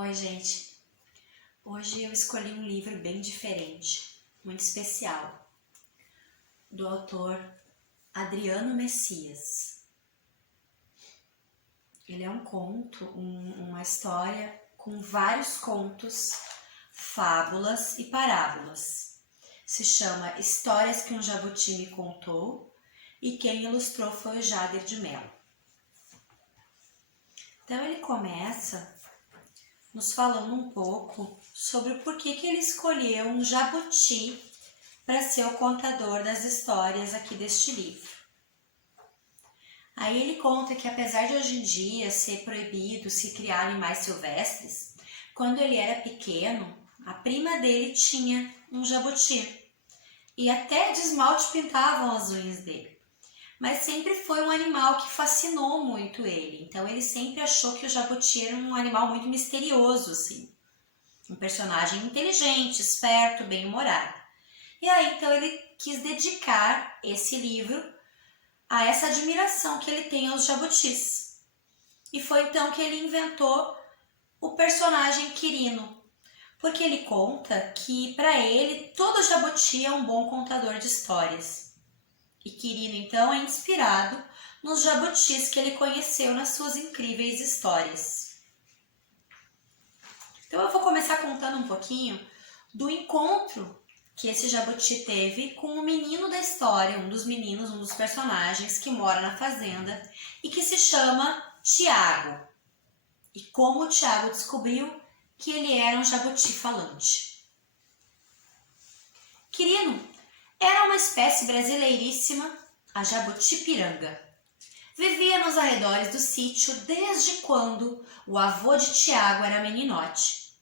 Oi, gente. Hoje eu escolhi um livro bem diferente, muito especial, do autor Adriano Messias. Ele é um conto, uma história com vários contos, fábulas e parábolas. Se chama Histórias que um Jabuti me contou e quem ilustrou foi o Jader de Mello. Então ele começa nos falando um pouco sobre o porquê que ele escolheu um jabuti para ser o contador das histórias aqui deste livro. Aí ele conta que apesar de hoje em dia ser proibido se criar animais silvestres, quando ele era pequeno, a prima dele tinha um jabuti e até de esmalte pintavam as unhas dele. Mas sempre foi um animal que fascinou muito ele. Então ele sempre achou que o jabuti era um animal muito misterioso, assim. Um personagem inteligente, esperto, bem-humorado. E aí, então, ele quis dedicar esse livro a essa admiração que ele tem aos jabutis. E foi então que ele inventou o personagem Quirino. Porque ele conta que, para ele, todo jabuti é um bom contador de histórias. E Quirino, então, é inspirado nos jabutis que ele conheceu nas suas incríveis histórias. Então eu vou começar contando um pouquinho do encontro que esse jabuti teve com o menino da história, um dos meninos, um dos personagens que mora na fazenda e que se chama Tiago. E como o Tiago descobriu que ele era um jabuti falante. Quirino era uma espécie brasileiríssima, a jabuti-piranga. Vivia nos arredores do sítio desde quando o avô de Tiago era meninote.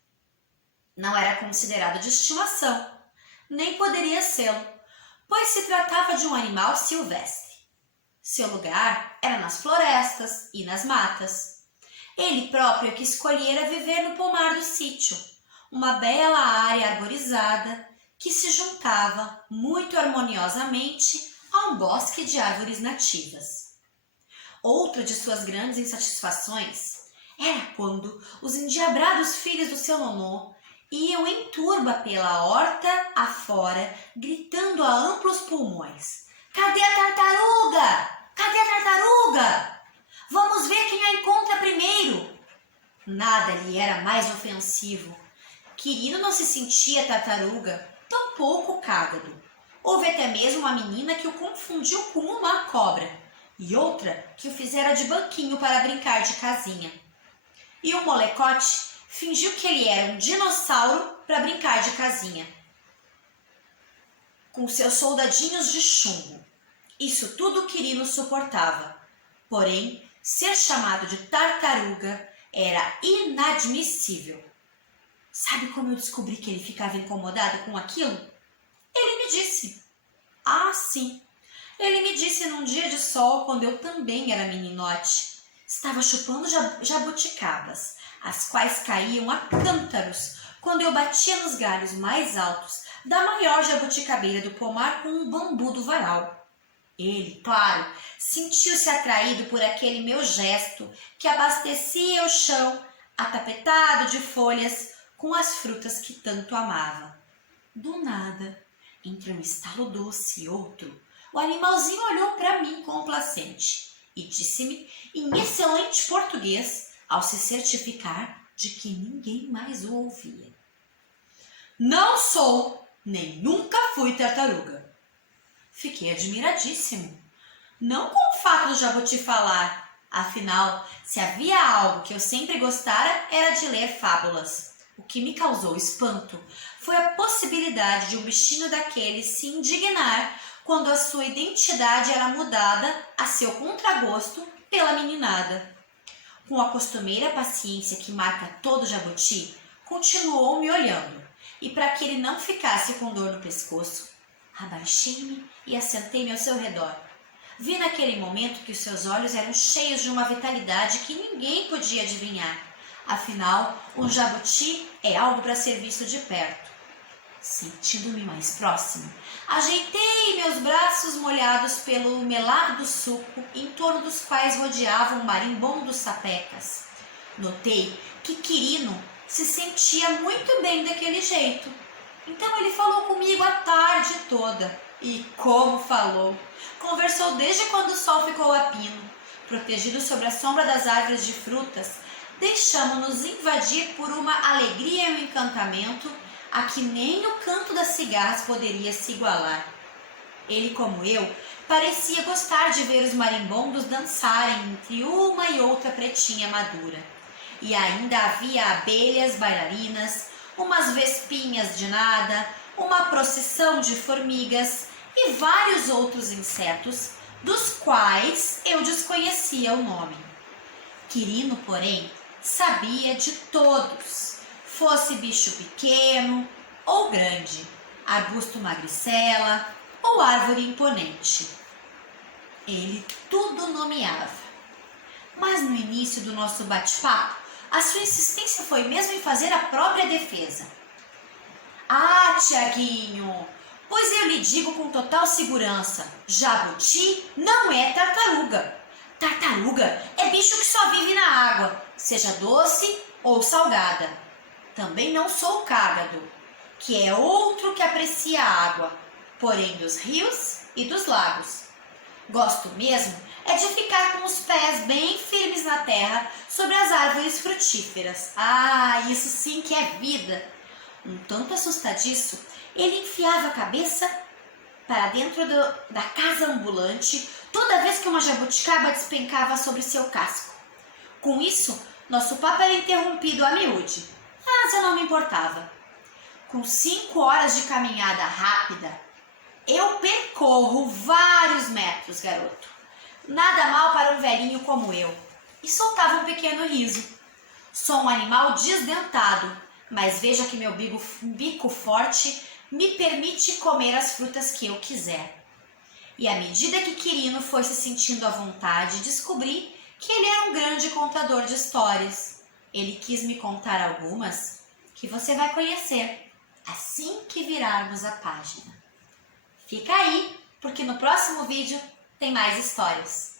Não era considerado de estimação, nem poderia sê-lo, pois se tratava de um animal silvestre. Seu lugar era nas florestas e nas matas. Ele próprio que escolhera viver no pomar do sítio, uma bela área arborizada, que se juntava muito harmoniosamente a um bosque de árvores nativas. Outra de suas grandes insatisfações era quando os endiabrados filhos do seu nonô iam em turba pela horta afora, gritando a amplos pulmões: "Cadê a tartaruga? Cadê a tartaruga? Vamos ver quem a encontra primeiro!" Nada lhe era mais ofensivo. Quirino não se sentia tartaruga, tampouco cágado. Houve até mesmo uma menina que o confundiu com uma cobra e outra que o fizera de banquinho para brincar de casinha. E o molecote fingiu que ele era um dinossauro para brincar de casinha, com seus soldadinhos de chumbo. Isso tudo Quirino suportava. Porém, ser chamado de tartaruga era inadmissível. Sabe como eu descobri que ele ficava incomodado com aquilo? Ele me disse. Ah, sim. Ele me disse num dia de sol, quando eu também era meninote. Estava chupando jabuticabas, as quais caíam a cântaros quando eu batia nos galhos mais altos da maior jabuticabeira do pomar com um bambu do varal. Ele, claro, sentiu-se atraído por aquele meu gesto que abastecia o chão, atapetado de folhas, com as frutas que tanto amava. Do nada, entre um estalo doce e outro, o animalzinho olhou para mim complacente e disse-me em excelente português, ao se certificar de que ninguém mais o ouvia: "Não sou, nem nunca fui tartaruga." Fiquei admiradíssimo. Não com o fato do jabuti falar, afinal, se havia algo que eu sempre gostara era de ler fábulas. O que me causou espanto foi a possibilidade de um bichinho daqueles se indignar quando a sua identidade era mudada a seu contragosto pela meninada. Com a costumeira paciência que marca todo jabuti, continuou me olhando, e para que ele não ficasse com dor no pescoço, abaixei-me e assentei-me ao seu redor. Vi naquele momento que os seus olhos eram cheios de uma vitalidade que ninguém podia adivinhar. Afinal, um jabuti é algo para ser visto de perto. Sentindo-me mais próximo, ajeitei meus braços molhados pelo melado do suco, em torno dos quais rodeava um marimbom dos sapecas. Notei que Quirino se sentia muito bem daquele jeito. Então ele falou comigo a tarde toda. E como falou! Conversou desde quando o sol ficou a pino. Protegidos sob a sombra das árvores de frutas, deixamo-nos invadir por uma alegria e um encantamento a que nem o canto das cigarras poderia se igualar. Ele, como eu, parecia gostar de ver os marimbondos dançarem entre uma e outra pretinha madura. E ainda havia abelhas bailarinas, umas vespinhas de nada, uma procissão de formigas e vários outros insetos, dos quais eu desconhecia o nome. Quirino, porém, sabia de todos, fosse bicho pequeno ou grande, arbusto magricela ou árvore imponente. Ele tudo nomeava. Mas no início do nosso bate-papo, a sua insistência foi mesmo em fazer a própria defesa. Ah, Tiaguinho, pois eu lhe digo com total segurança, jabuti não é tartaruga. Tartaruga é bicho que só vive na água, seja doce ou salgada. Também não sou cágado, que é outro que aprecia a água, porém dos rios e dos lagos. Gosto mesmo é de ficar com os pés bem firmes na terra sobre as árvores frutíferas. Ah, isso sim que é vida! Um tanto assustadiço, ele enfiava a cabeça para dentro da casa ambulante toda vez que uma jabuticaba despencava sobre seu casco. Com isso, nosso papo era interrompido a miúde, mas eu não me importava. Com 5 horas de caminhada rápida, eu percorro vários metros, garoto. Nada mal para um velhinho como eu. E soltava um pequeno riso. Sou um animal desdentado, mas veja que meu bico forte me permite comer as frutas que eu quiser. E à medida que Quirino foi se sentindo à vontade, descobri que ele era um grande contador de histórias. Ele quis me contar algumas que você vai conhecer assim que virarmos a página. Fica aí, porque no próximo vídeo tem mais histórias.